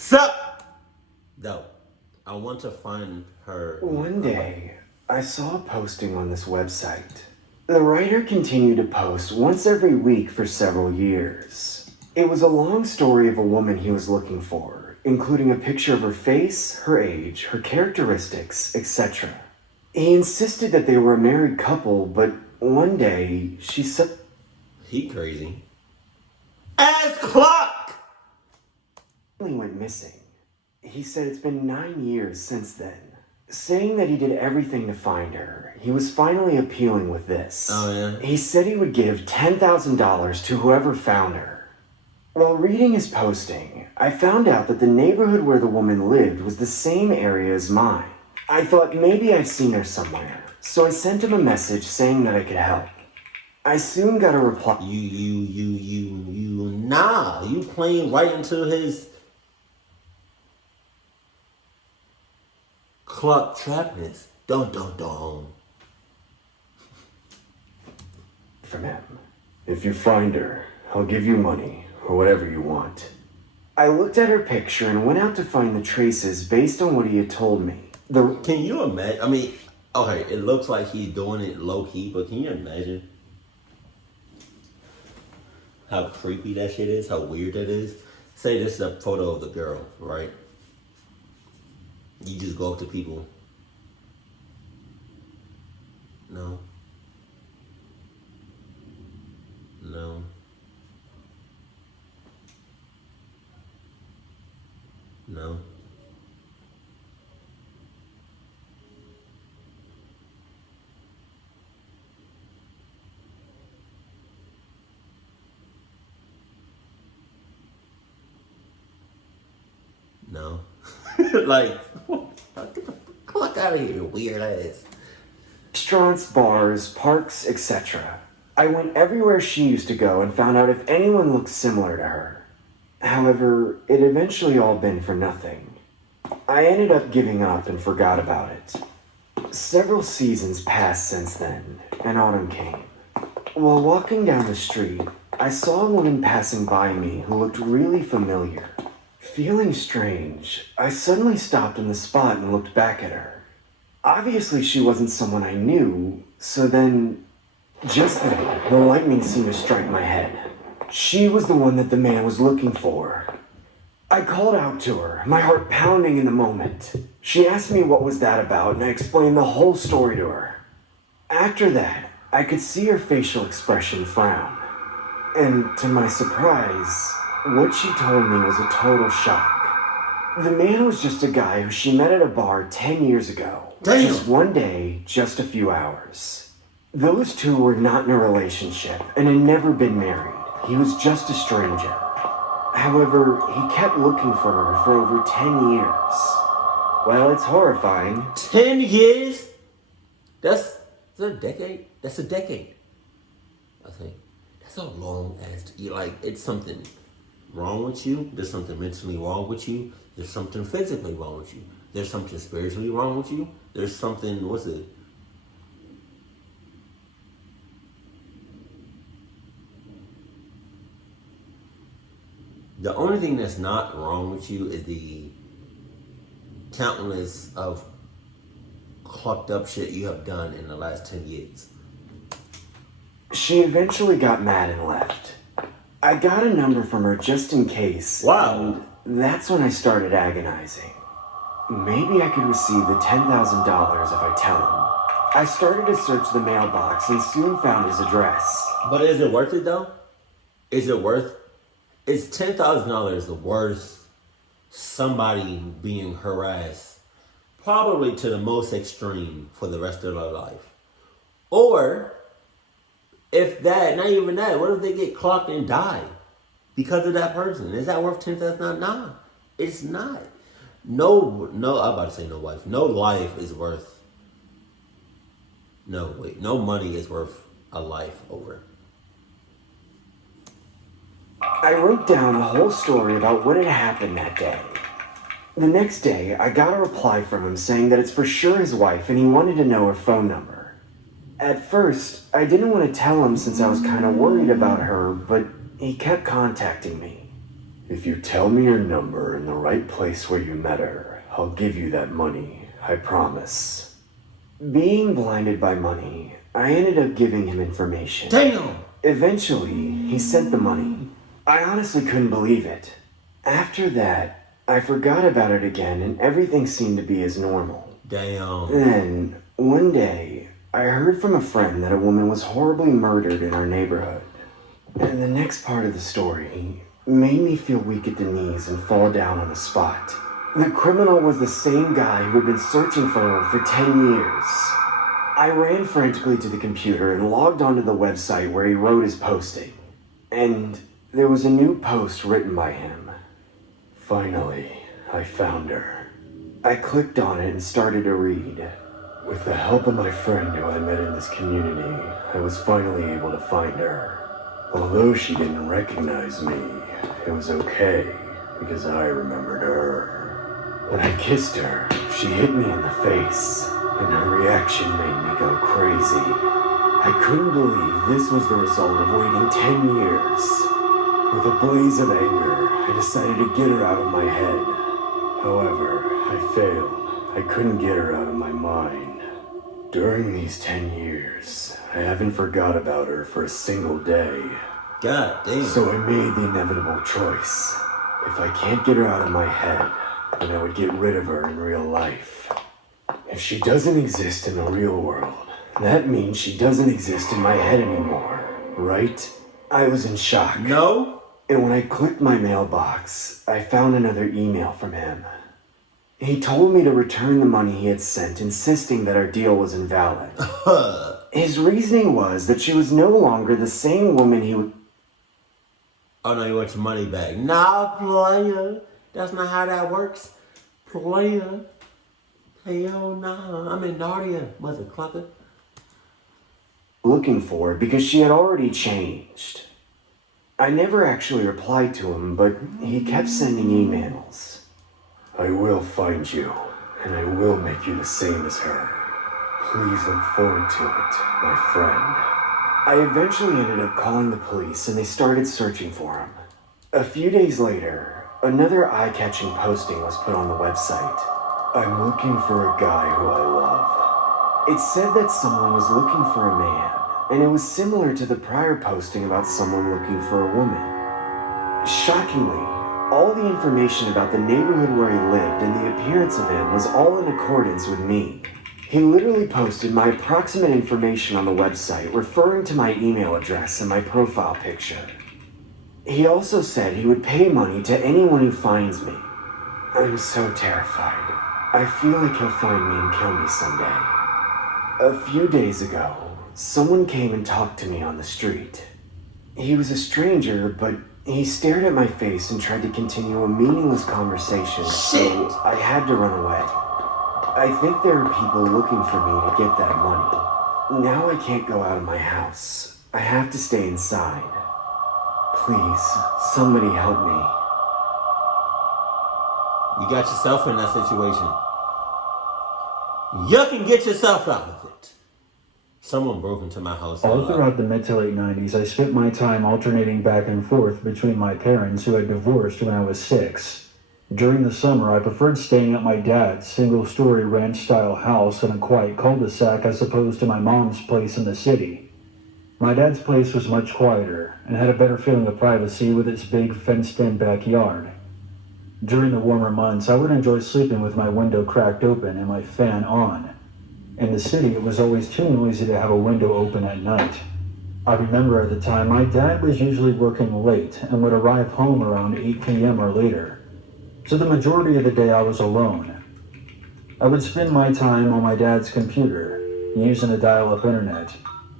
Sup? No. I want to find her. One day, I saw a posting on this website. The writer continued to post once every week for several years. It was a long story of a woman he was looking for, including a picture of her face, her age, her characteristics, etc. He insisted that they were a married couple, but one day she said, He crazy. Ass clock! went missing. He said it's been 9 years since then. Saying that he did everything to find her, he was finally appealing with this. Oh, yeah? He said he would give $10,000 to whoever found her. While reading his posting, I found out that the neighborhood where the woman lived was the same area as mine. I thought maybe I'd seen her somewhere, so I sent him a message saying that I could help. I soon got a reply. Nah, you playing right into his clock trapness. Don't. From him. If you find her, I'll give you money, or whatever you want. I looked at her picture and went out to find the traces based on what he had told me. Can you imagine? I mean, okay, it looks like he's doing it low key, but can you imagine how creepy that shit is? How weird that is? Say this is a photo of the girl, right? You just go up to people. No. No. No. No. Like, get the fuck out of here, weird ass. Restaurants, bars, parks, etc. I went everywhere she used to go and found out if anyone looked similar to her. However, it eventually all been for nothing. I ended up giving up and forgot about it. Several seasons passed since then, and autumn came. While walking down the street, I saw a woman passing by me who looked really familiar. Feeling strange, I suddenly stopped in the spot and looked back at her. Obviously, she wasn't someone I knew, so then, just then, the lightning seemed to strike my head. She was the one that the man was looking for. I called out to her, my heart pounding in the moment. She asked me what was that about, and I explained the whole story to her. After that, I could see her facial expression frown. And to my surprise, what she told me was a total shock. The man was just a guy who she met at a bar 10 years ago. Damn. Just one day, just a few hours. Those two were not in a relationship and had never been married. He was just a stranger. However, he kept looking for her for over 10 years. Well, it's horrifying. 10 years? That's a decade? That's a decade. I think. That's a long ass. Like, it's something wrong with you. There's something mentally wrong with you. There's something physically wrong with you. There's something spiritually wrong with you. There's something, what's it? The only thing that's not wrong with you is the countless of clucked up shit you have done in the last 10 years. She eventually got mad and left. I got a number from her just in case. Wow. And that's when I started agonizing. Maybe I could receive the $10,000 if I tell him. I started to search the mailbox and soon found his address. But is it worth it though? Is it worth? Is $10,000 worth somebody being harassed probably to the most extreme for the rest of their life? Or if that, not even that, what if they get clocked and die because of that person? Is that worth $10,000? Nah, it's not. No, I'm about to say no life. No life is worth, no money is worth a life over. I wrote down the whole story about what had happened that day. The next day, I got a reply from him saying that it's for sure his wife and he wanted to know her phone number. At first, I didn't want to tell him since I was kind of worried about her, but he kept contacting me. If you tell me your number and the right place where you met her, I'll give you that money, I promise. Being blinded by money, I ended up giving him information. Damn! Eventually, he sent the money. I honestly couldn't believe it. After that, I forgot about it again and everything seemed to be as normal. Damn. Then, one day, I heard from a friend that a woman was horribly murdered in our neighborhood. And the next part of the story made me feel weak at the knees and fall down on the spot. The criminal was the same guy who had been searching for her for 10 years. I ran frantically to the computer and logged onto the website where he wrote his posting. And there was a new post written by him. Finally, I found her. I clicked on it and started to read. With the help of my friend who I met in this community, I was finally able to find her. Although she didn't recognize me, it was okay, because I remembered her. When I kissed her, she hit me in the face, and her reaction made me go crazy. I couldn't believe this was the result of waiting 10 years. With a blaze of anger, I decided to get her out of my head. However, I failed. I couldn't get her out of my mind. During these 10 years, I haven't forgot about her for a single day. God damn. So I made the inevitable choice. If I can't get her out of my head, then I would get rid of her in real life. If she doesn't exist in the real world, that means she doesn't exist in my head anymore, right? I was in shock. No? And when I clicked my mailbox, I found another email from him. He told me to return the money he had sent, insisting that our deal was invalid. His reasoning was that she was no longer the same woman he would... Oh no, you want your money back. Nah, player. That's not how that works. Player. Hell nah. I'm in Narnia, motherfucker. looking for because she had already changed. I never actually replied to him, but he kept sending emails. I will find you, and I will make you the same as her. Please look forward to it, my friend. I eventually ended up calling the police, and they started searching for him. A few days later, another eye-catching posting was put on the website. I'm looking for a guy who I love. It said that someone was looking for a man, and it was similar to the prior posting about someone looking for a woman. Shockingly, all the information about the neighborhood where he lived and the appearance of him was all in accordance with me. He literally posted my approximate information on the website, referring to my email address and my profile picture. He also said he would pay money to anyone who finds me. I'm so terrified. I feel like he'll find me and kill me someday. A few days ago, someone came and talked to me on the street. He was a stranger, but he stared at my face and tried to continue a meaningless conversation, so I had to run away. I think there are people looking for me to get that money. Now I can't go out of my house. I have to stay inside. Please, somebody help me. You got yourself in that situation. You can get yourself out of it. Someone broke into my house. All throughout the mid to late 90s, I spent my time alternating back and forth between my parents, who had divorced when I was 6. During the summer, I preferred staying at my dad's single-story ranch-style house in a quiet cul-de-sac as opposed to my mom's place in the city. My dad's place was much quieter and had a better feeling of privacy with its big fenced-in backyard. During the warmer months, I would enjoy sleeping with my window cracked open and my fan on. In the city, it was always too noisy to have a window open at night. I remember at the time my dad was usually working late and would arrive home around 8 p.m. or later. So the majority of the day I was alone. I would spend my time on my dad's computer, using a dial-up internet.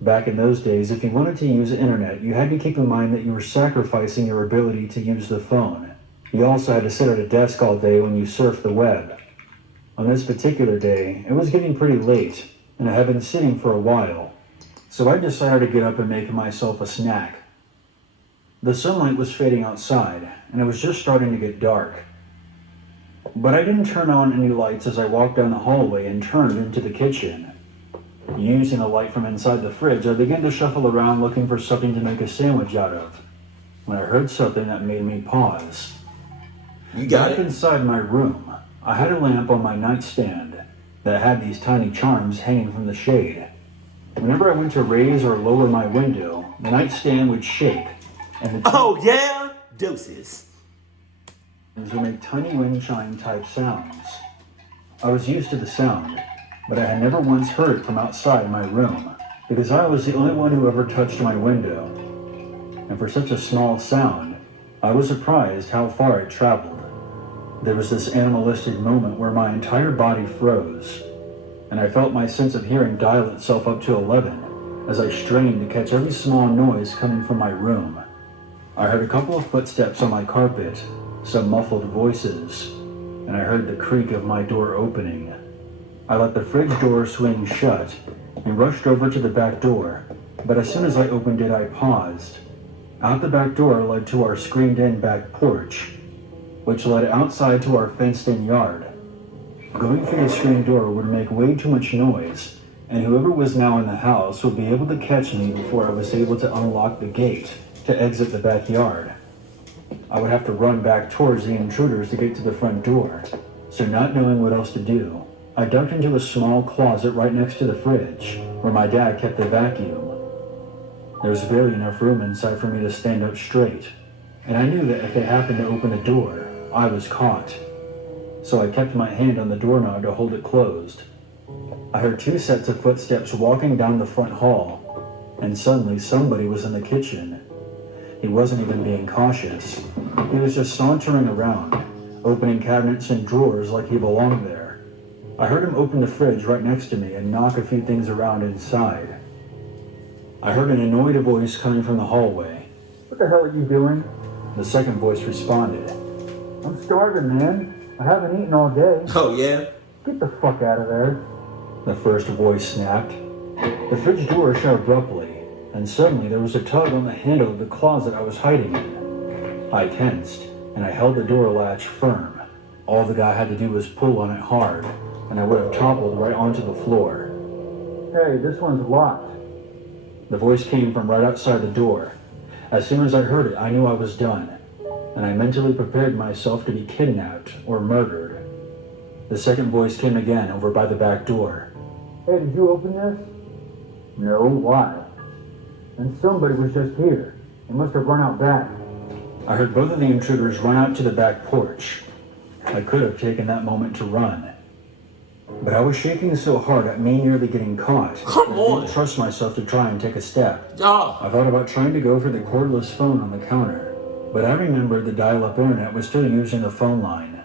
Back in those days, if you wanted to use the internet, you had to keep in mind that you were sacrificing your ability to use the phone. You also had to sit at a desk all day when you surfed the web. On this particular day, it was getting pretty late, and I had been sitting for a while, so I decided to get up and make myself a snack. The sunlight was fading outside, and it was just starting to get dark. But I didn't turn on any lights as I walked down the hallway and turned into the kitchen. Using a light from inside the fridge, I began to shuffle around looking for something to make a sandwich out of. when I heard something that made me pause. You got Back it. inside my room, I had a lamp on my nightstand that had these tiny charms hanging from the shade. Whenever I went to raise or lower my window, the nightstand would shake, and the Oh, yeah? Deuces. charms would make tiny wind chime type sounds. I was used to the sound, but I had never once heard it from outside my room, because I was the only one who ever touched my window. And for such a small sound, I was surprised how far it traveled. There was this animalistic moment where my entire body froze, and I felt my sense of hearing dial itself up to 11 as I strained to catch every small noise coming from my room. I heard a couple of footsteps on my carpet, some muffled voices, and I heard the creak of my door opening. I let the fridge door swing shut and rushed over to the back door, but as soon as I opened it, I paused. Out the back door led to our screened-in back porch, which led outside to our fenced-in yard. Going through the screen door would make way too much noise, and whoever was now in the house would be able to catch me before I was able to unlock the gate to exit the backyard. I would have to run back towards the intruders to get to the front door, so not knowing what else to do, I ducked into a small closet right next to the fridge, where my dad kept the vacuum. There was barely enough room inside for me to stand up straight, and I knew that if they happened to open the door, I was caught. So I kept my hand on the doorknob to hold it closed. I heard two sets of footsteps walking down the front hall, and suddenly somebody was in the kitchen. He wasn't even being cautious. He was just sauntering around, opening cabinets and drawers like he belonged there. I heard him open the fridge right next to me and knock a few things around inside. I heard an annoyed voice coming from the hallway. "What the hell are you doing?" The second voice responded. "I'm starving, man. I haven't eaten all day." Oh, yeah? "Get the fuck out of there," the first voice snapped. The fridge door shut abruptly, and suddenly there was a tug on the handle of the closet I was hiding in. I tensed, and I held the door latch firm. All the guy had to do was pull on it hard, and I would have toppled right onto the floor. "Hey, this one's locked." The voice came from right outside the door. As soon as I heard it, I knew I was done, and I mentally prepared myself to be kidnapped or murdered. The second voice came again over by the back door. "Hey, did you open this?" "No, why?" "And somebody was just here. They must have run out back." I heard both of the intruders run out to the back porch. I could have taken that moment to run, but I was shaking so hard at me nearly getting caught. Come I on. didn't trust myself to try and take a step. Oh, I thought about trying to go for the cordless phone on the counter, but I remembered the dial-up internet was still using the phone line.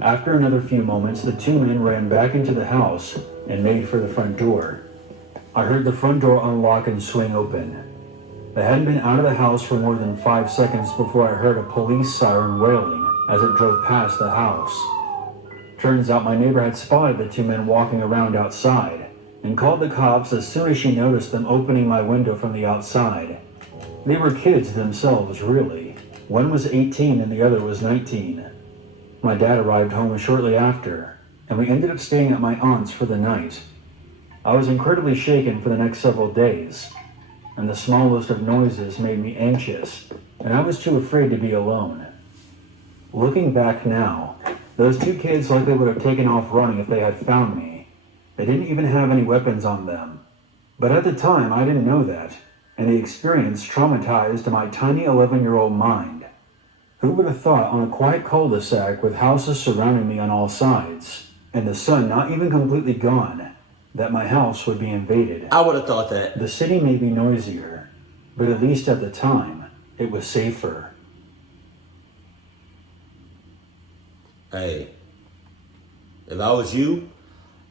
After another few moments, the two men ran back into the house and made for the front door. I heard the front door unlock and swing open. They hadn't been out of the house for more than 5 seconds before I heard a police siren wailing as it drove past the house. Turns out my neighbor had spotted the two men walking around outside and called the cops as soon as she noticed them opening my window from the outside. They were kids themselves, really. One was 18 and the other was 19. My dad arrived home shortly after, and we ended up staying at my aunt's for the night. I was incredibly shaken for the next several days, and the smallest of noises made me anxious, and I was too afraid to be alone. Looking back now, those two kids likely would have taken off running if they had found me. They didn't even have any weapons on them. But at the time, I didn't know that, and the experience traumatized my tiny 11-year-old mind. Who would have thought on a quiet cul-de-sac with houses surrounding me on all sides, and the sun not even completely gone, that my house would be invaded? I would have thought that. The city may be noisier, but at least at the time, it was safer. Hey, if I was you,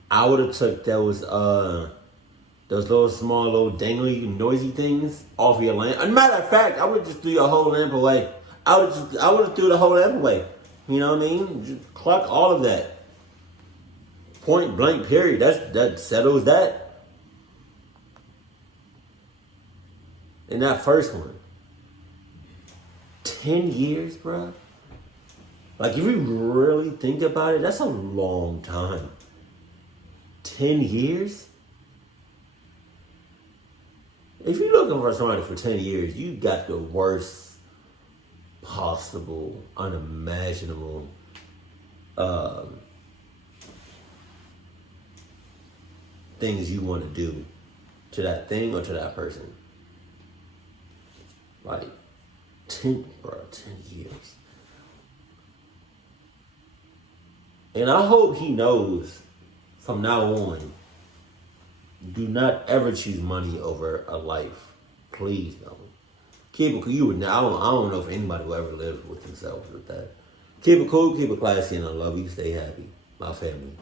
I would have took those little small, little dangly, noisy things off of your lamp. As a matter of fact, I would just threw your whole lamp away. I would have threw the whole lamp away. You know what I mean? Just cluck all of that. Point blank. Period. That settles that. And that first one, 10 years, bro. Like, if you really think about it, that's a long time. 10 years? If you're looking for somebody for 10 years, you got the worst possible, unimaginable things you want to do to that thing or to that person. Like 10 years. And I hope he knows from now on, do not ever choose money over a life. Please don't. Keep it cool. I don't know if anybody will ever live with themselves with that. Keep it cool, keep it classy, and I love you. Stay happy. My family.